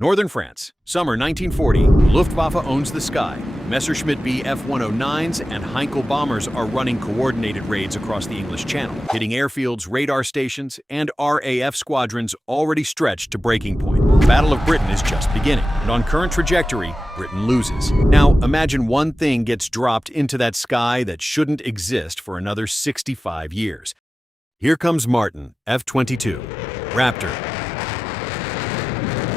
Northern France, summer 1940, Luftwaffe owns the sky. Messerschmitt B F-109s and Heinkel bombers are running coordinated raids across the English Channel, hitting airfields, radar stations, and RAF squadrons already stretched to breaking point. The Battle of Britain is just beginning, and on current trajectory, Britain loses. Now, imagine one thing gets dropped into that sky that shouldn't exist for another 65 years. Here comes Martin, F-22 Raptor.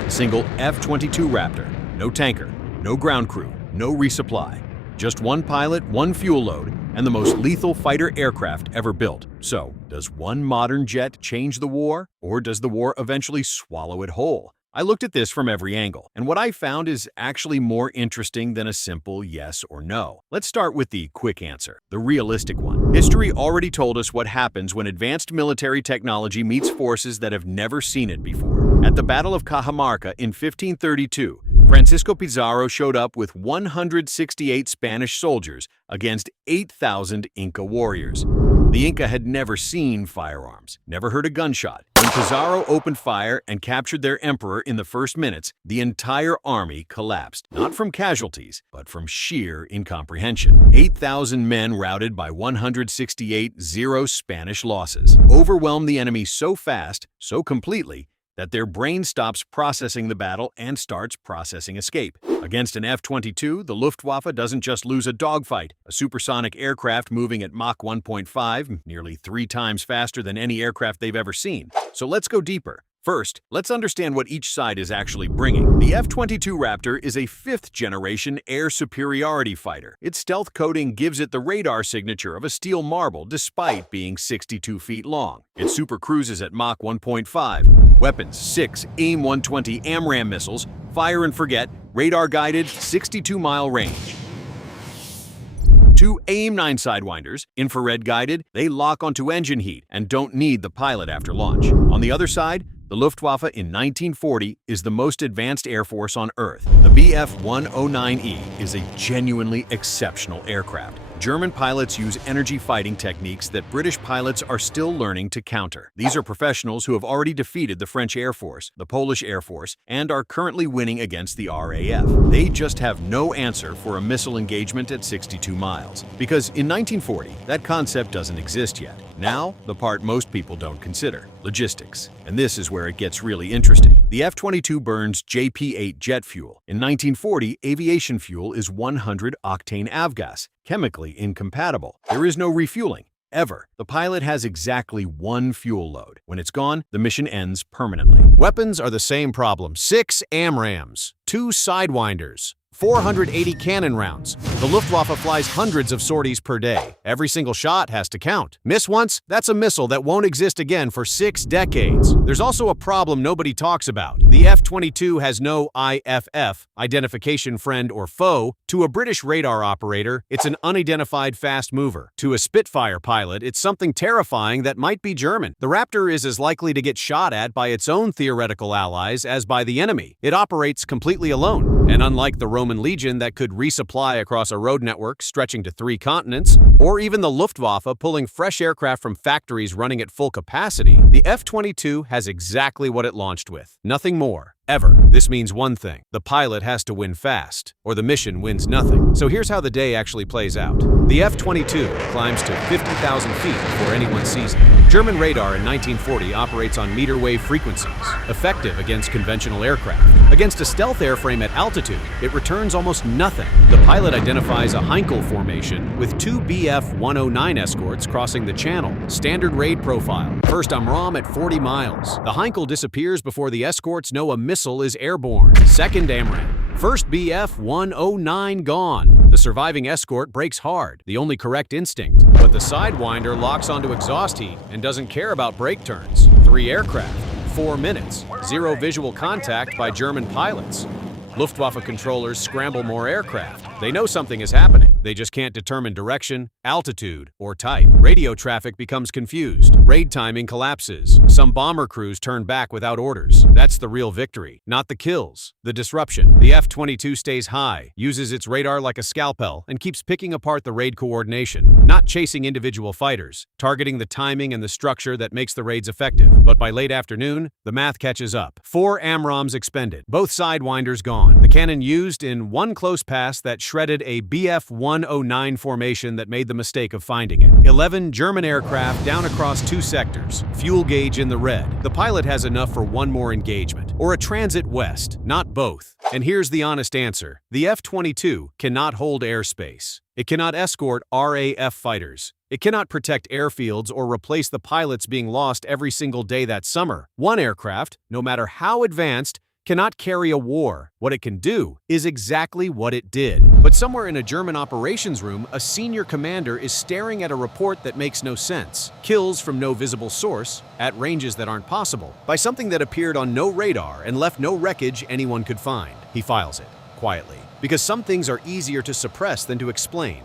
A single F-22 Raptor, no tanker, no ground crew, no resupply. Just one pilot, one fuel load, and the most lethal fighter aircraft ever built. So, does one modern jet change the war, or does the war eventually swallow it whole? I looked at this from every angle, and what I found is actually more interesting than a simple yes or no. Let's start with the quick answer, the realistic one. History already told us what happens when advanced military technology meets forces that have never seen it before. At the Battle of Cajamarca in 1532, Francisco Pizarro showed up with 168 Spanish soldiers against 8,000 Inca warriors. The Inca had never seen firearms, never heard a gunshot. When Pizarro opened fire and captured their emperor in the first minutes, the entire army collapsed, not from casualties, but from sheer incomprehension. 8,000 men routed by 168 zero Spanish losses, overwhelmed the enemy so fast, so completely, that their brain stops processing the battle and starts processing escape. Against an F-22, the Luftwaffe doesn't just lose a dogfight, a supersonic aircraft moving at Mach 1.5, nearly 3 times faster than any aircraft they've ever seen. So let's go deeper. First, let's understand what each side is actually bringing. The F-22 Raptor is a 5th-generation air superiority fighter. Its stealth coating gives it the radar signature of a steel marble despite being 62 feet long. It supercruises at Mach 1.5. Weapons: 6 AIM-120 AMRAAM missiles, fire and forget, radar-guided, 62-mile range. 2 AIM-9 Sidewinders, infrared-guided, they lock onto engine heat and don't need the pilot after launch. On the other side, the Luftwaffe in 1940 is the most advanced air force on Earth. The Bf-109E is a genuinely exceptional aircraft. German pilots use energy fighting techniques that British pilots are still learning to counter. These are professionals who have already defeated the French Air Force, the Polish Air Force, and are currently winning against the RAF. They just have no answer for a missile engagement at 62 miles. Because in 1940, that concept doesn't exist yet. Now, the part most people don't consider: logistics. And this is where it gets really interesting. The F-22 burns JP-8 jet fuel. In 1940, aviation fuel is 100-octane avgas, chemically incompatible. There is no refueling, ever. The pilot has exactly one fuel load. When it's gone, the mission ends permanently. Weapons are the same problem. 6 AMRAAMs, 2 Sidewinders, 480 cannon rounds. The Luftwaffe flies hundreds of sorties per day. Every single shot has to count. Miss once, that's a missile that won't exist again for 6 decades. There's also a problem nobody talks about. The F-22 has no IFF, identification friend or foe. To a British radar operator, it's an unidentified fast mover. To a Spitfire pilot, it's something terrifying that might be German. The Raptor is as likely to get shot at by its own theoretical allies as by the enemy. It operates completely alone. And unlike the Roman Legion that could resupply across a road network stretching to 3 continents, or even the Luftwaffe pulling fresh aircraft from factories running at full capacity, the F-22 has exactly what it launched with. Nothing more. Ever. This means one thing: the pilot has to win fast, or the mission wins nothing. So here's how the day actually plays out. The F-22 climbs to 50,000 feet before anyone sees it. German radar in 1940 operates on meter wave frequencies, effective against conventional aircraft. Against a stealth airframe at altitude, it returns almost nothing. The pilot identifies a Heinkel formation with 2 Bf-109 escorts crossing the channel. Standard raid profile. First AMRAAM at 40 miles. The Heinkel disappears before the escorts know a missile is airborne. Second AMRAAM. First Bf-109 gone. The surviving escort brakes hard, the only correct instinct. But the Sidewinder locks onto exhaust heat and doesn't care about brake turns. 3 aircraft, 4 minutes, 0 visual contact by German pilots. Luftwaffe controllers scramble more aircraft. They know something is happening. They just can't determine direction, altitude, or type. Radio traffic becomes confused. Raid timing collapses. Some bomber crews turn back without orders. That's the real victory, not the kills. The disruption. The F-22 stays high, uses its radar like a scalpel, and keeps picking apart the raid coordination, not chasing individual fighters, targeting the timing and the structure that makes the raids effective. But by late afternoon, the math catches up. 4 AMRAAMs expended, both Sidewinders gone. The cannon used in one close pass that shredded a Bf-109 formation that made the mistake of finding it. 11 German aircraft down across 2 sectors, fuel gauge in the red. The pilot has enough for one more engagement, or a transit west, not both. And here's the honest answer. The F-22 cannot hold airspace. It cannot escort RAF fighters. It cannot protect airfields or replace the pilots being lost every single day that summer. One aircraft, no matter how advanced, cannot carry a war. What it can do is exactly what it did. But somewhere in a German operations room, a senior commander is staring at a report that makes no sense. Kills from no visible source, at ranges that aren't possible, by something that appeared on no radar and left no wreckage anyone could find. He files it, quietly. Because some things are easier to suppress than to explain.